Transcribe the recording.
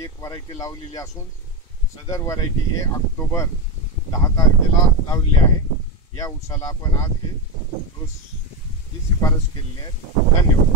ही एक व्हरायटी लावलेली असून सदर व्हरायटी हे ऑक्टोबर 10 तारखेला लावलेली आहे। या ऊसाला आपण आज हे डोसची शिफारस केलेली आहे। धन्यवाद।